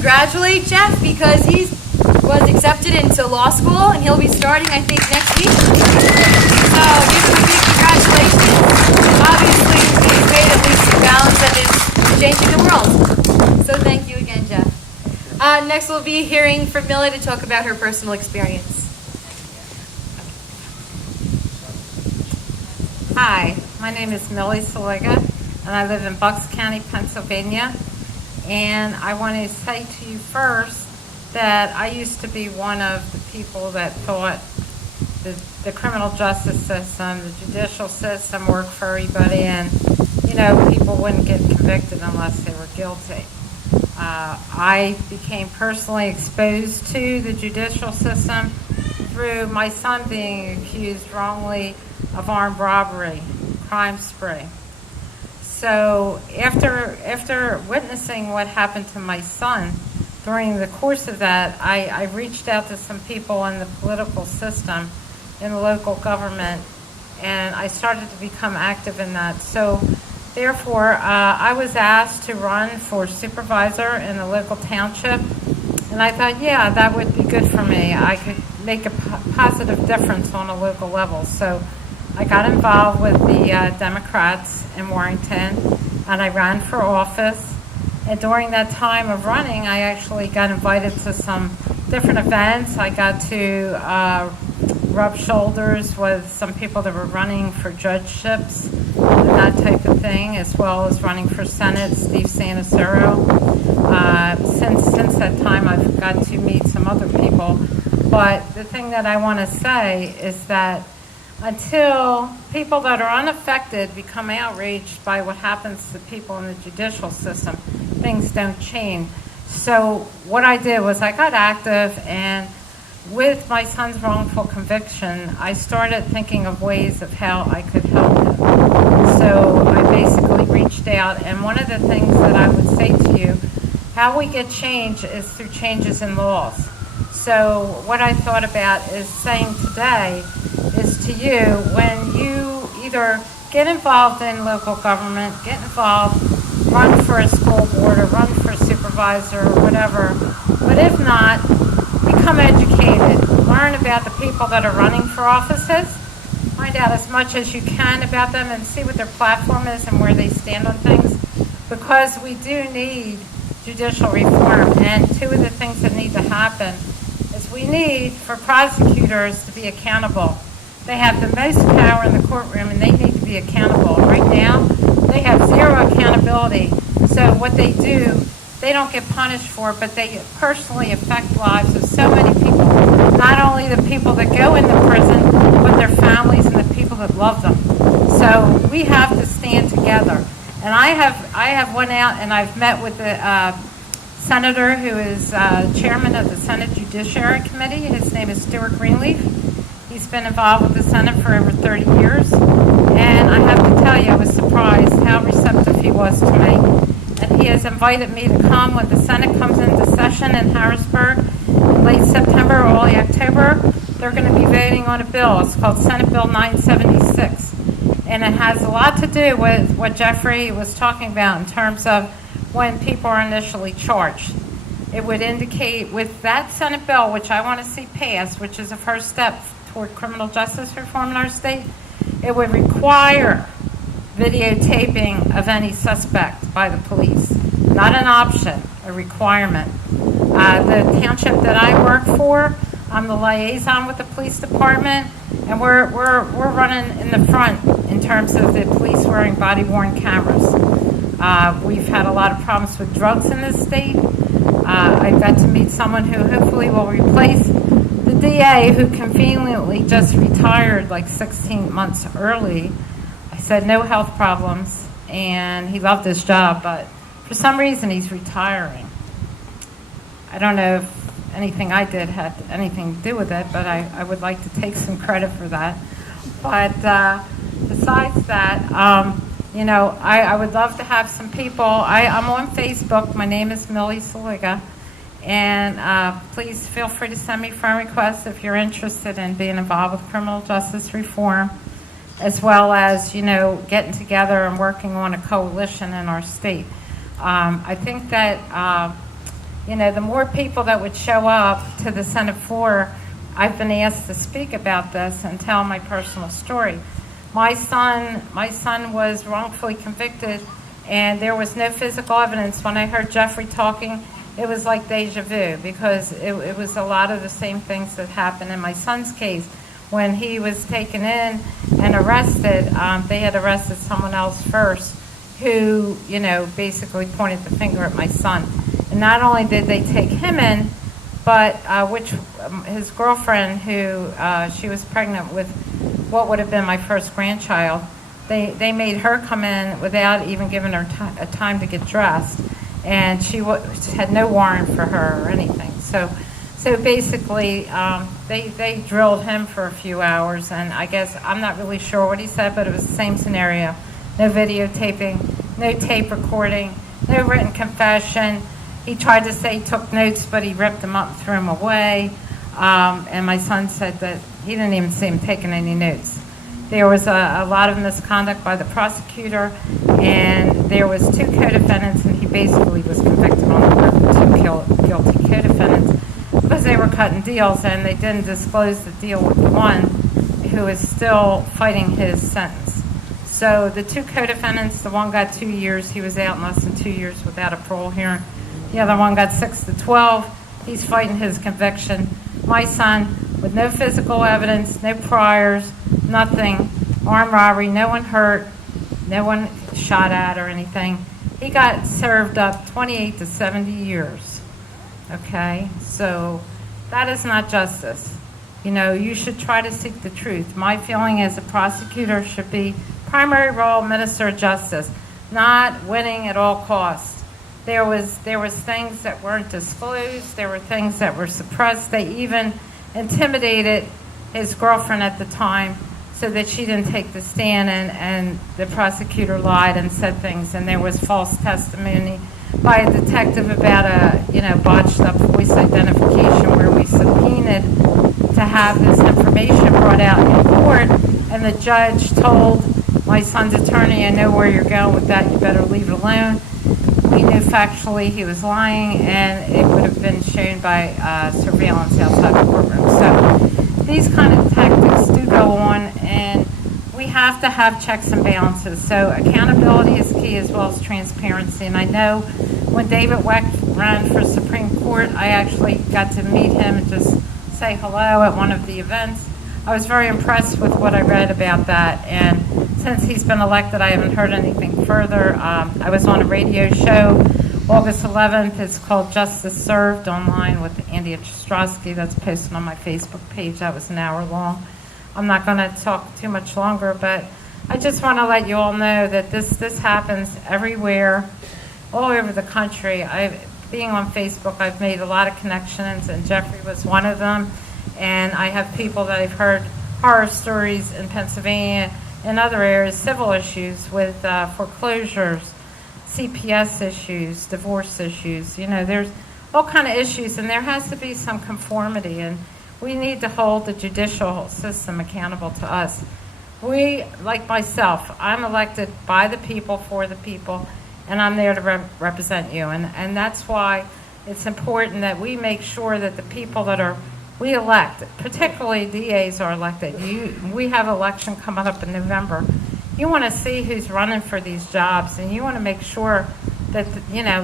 congratulate Jeff because he was accepted into law school and he'll be starting, I think, next week. So give him a big congratulations. Obviously, he's made at least a balance that is changing the world. So thank you again, Jeff. Next, we'll be hearing from Millie to talk about her personal experience. Hi, my name is Millie Seliga, and I live in Bucks County, Pennsylvania. And I want to say to you first that I used to be one of the people that thought the criminal justice system, the judicial system worked for everybody, and people wouldn't get convicted unless they were guilty. I became personally exposed to the judicial system through my son being accused wrongly of armed robbery, crime spree. So after witnessing what happened to my son, during the course of that, I reached out to some people in the political system, in the local government, and I started to become active in that. So therefore, I was asked to run for supervisor in a local township, and I thought, yeah, that would be good for me. I could make a positive difference on a local level. So I got involved with the Democrats in Warrington, and I ran for office. And during that time of running, I actually got invited to some different events. I got to rub shoulders with some people that were running for judgeships and that type of thing, as well as running for Senate, Steve Sanacero. Since that time, I've got to meet some other people. But the thing that I want to say is that until people that are unaffected become outraged by what happens to people in the judicial system, things don't change. So what I did was I got active, and with my son's wrongful conviction, I started thinking of ways of how I could help him. So I basically reached out, and one of the things that I would say to you, how we get change is through changes in laws. So what I thought about is saying today is to you, when you either get involved in local government, get involved, run for a school board or run for a supervisor or whatever, but if not, become educated. Learn about the people that are running for offices. Find out as much as you can about them and see what their platform is and where they stand on things, because we do need judicial reform. And two of the things that need to happen is we need for prosecutors to be accountable. They have the most power in the courtroom, and they need to be accountable. Right now, they have zero accountability. So what they do, they don't get punished for, but they personally affect lives of so many people. Not only the people that go into prison, but their families and the people that love them. So we have to stand together. And I have went out and I've met with the senator who is chairman of the Senate Judiciary Committee. His name is Stuart Greenleaf. He's been involved with the Senate for over 30 years. And I have to tell you, I was surprised how receptive he was to me. And he has invited me to come when the Senate comes into session in Harrisburg in late September or early October. They're going to be voting on a bill. It's called Senate Bill 976. And it has a lot to do with what Jeffrey was talking about in terms of when people are initially charged. It would indicate with that Senate bill, which I want to see passed, which is a first step toward criminal justice reform in our state, it would require videotaping of any suspect by the police. Not an option, a requirement. The township that I work for, I'm the liaison with the police department, and we're running in the front in terms of the police wearing body-worn cameras. We've had a lot of problems with drugs in this state. I got to meet someone who hopefully will replace the DA, who conveniently just retired like 16 months early. I said no health problems, and he loved his job, but for some reason he's retiring. I don't know if anything I did had anything to do with it, but I would like to take some credit for that. But besides that, I would love to have some people. I'm on Facebook. My name is Millie Seliga. And please feel free to send me friend requests if you're interested in being involved with criminal justice reform, as well as, getting together and working on a coalition in our state. I think that the more people that would show up to the Senate floor, I've been asked to speak about this and tell my personal story. My son was wrongfully convicted, and there was no physical evidence. When I heard Jeffrey talking, it was like deja vu, because it was a lot of the same things that happened in my son's case. When he was taken in and arrested, they had arrested someone else first who, basically pointed the finger at my son. And not only did they take him in, but his girlfriend, who she was pregnant with what would have been my first grandchild, they made her come in without even giving her a time to get dressed, and she had no warrant for her or anything. So basically, they drilled him for a few hours, and I guess I'm not really sure what he said, but it was the same scenario: no videotaping, no tape recording, no written confession. He tried to say he took notes, but he ripped them up and threw them away. And my son said that he didn't even see him taking any notes. There was a lot of misconduct by the prosecutor, and there was 2 co-defendants, and he basically was convicted on the 2 guilty co-defendants because they were cutting deals, and they didn't disclose the deal with the one who is still fighting his sentence. So the 2 co-defendants, the one got 2 years. He was out in less than 2 years without a parole hearing. The other one got 6 to 12. He's fighting his conviction. My son, with no physical evidence, no priors, nothing, armed robbery, no one hurt, no one shot at or anything. He got served up 28 to 70 years. Okay? So that is not justice. You should try to seek the truth. My feeling as a prosecutor should be primary role, minister of justice, not winning at all costs. There was things that weren't disclosed. There were things that were suppressed. They even intimidated his girlfriend at the time so that she didn't take the stand, and the prosecutor lied and said things, and there was false testimony by a detective about a botched up voice identification where we subpoenaed to have this information brought out in court, and the judge told my son's attorney, "I know where you're going with that, you better leave it alone." We knew factually he was lying, and it would have been shown by surveillance outside the courtroom. So these kind of tactics do go on, and we have to have checks and balances. So accountability is key, as well as transparency. And I know when David Weck ran for Supreme Court, I actually got to meet him and just say hello at one of the events. I was very impressed with what I read about that, and since he's been elected, I haven't heard anything further. I was on a radio show August 11th. It's called Justice Served, online with Andy Ostrowski. That's posted on my Facebook page. That was an hour long. I'm not going to talk too much longer, but I just want to let you all know that this happens everywhere, all over the country. Being on Facebook, I've made a lot of connections, and Jeffrey was one of them. And I have people that I've heard horror stories in Pennsylvania and other areas, civil issues with foreclosures, CPS issues, divorce issues. There's all kind of issues, and there has to be some conformity, and we need to hold the judicial system accountable to us. We, like myself, I'm elected by the people, for the people, and I'm there to represent you. And that's why it's important that we make sure that the people that we elect, particularly DAs are elected. We have election coming up in November. You want to see who's running for these jobs, and you want to make sure that,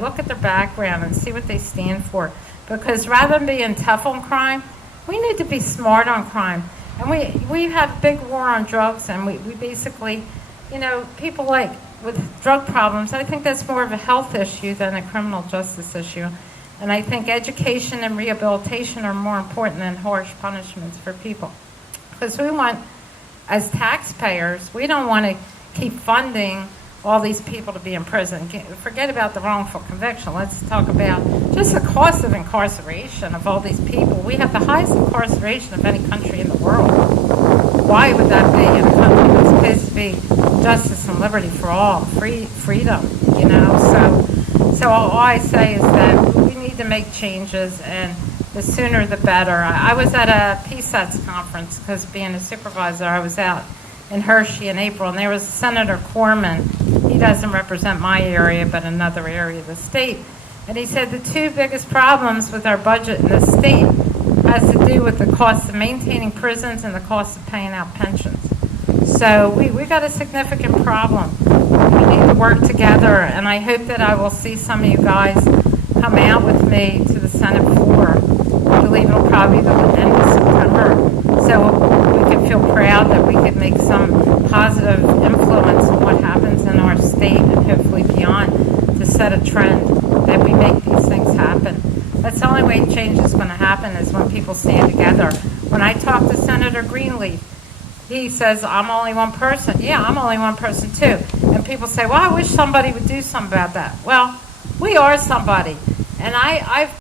look at their background and see what they stand for. Because rather than being tough on crime, we need to be smart on crime. And we have a big war on drugs, and we basically, people with drug problems, I think that's more of a health issue than a criminal justice issue. And I think education and rehabilitation are more important than harsh punishments for people. Because we want, as taxpayers, we don't want to keep funding all these people to be in prison. Forget about the wrongful conviction. Let's talk about just the cost of incarceration of all these people. We have the highest incarceration of any country in the world. Why would that be in a country that's supposed to be justice and liberty for all, freedom, So all I say is that we need to make changes, and the sooner the better. I was at a PSATS conference because being a supervisor, I was out in Hershey in April, and there was Senator Corman. He doesn't represent my area, but another area of the state. And he said the two biggest problems with our budget in the state has to do with the cost of maintaining prisons and the cost of paying out pensions. So we got a significant problem. We need to work together, and I hope that I will see some of you guys come out with me to the Senate floor. I believe it'll probably be the end of September, so we can feel proud that we could make some positive influence on what happens in our state and hopefully beyond to set a trend that we make these things happen. That's the only way change is going to happen is when people stand together. When I talk to Senator Greenleaf, he says, I'm only one person. Yeah, I'm only one person too. And people say, well, I wish somebody would do something about that. Well, we are somebody. And I've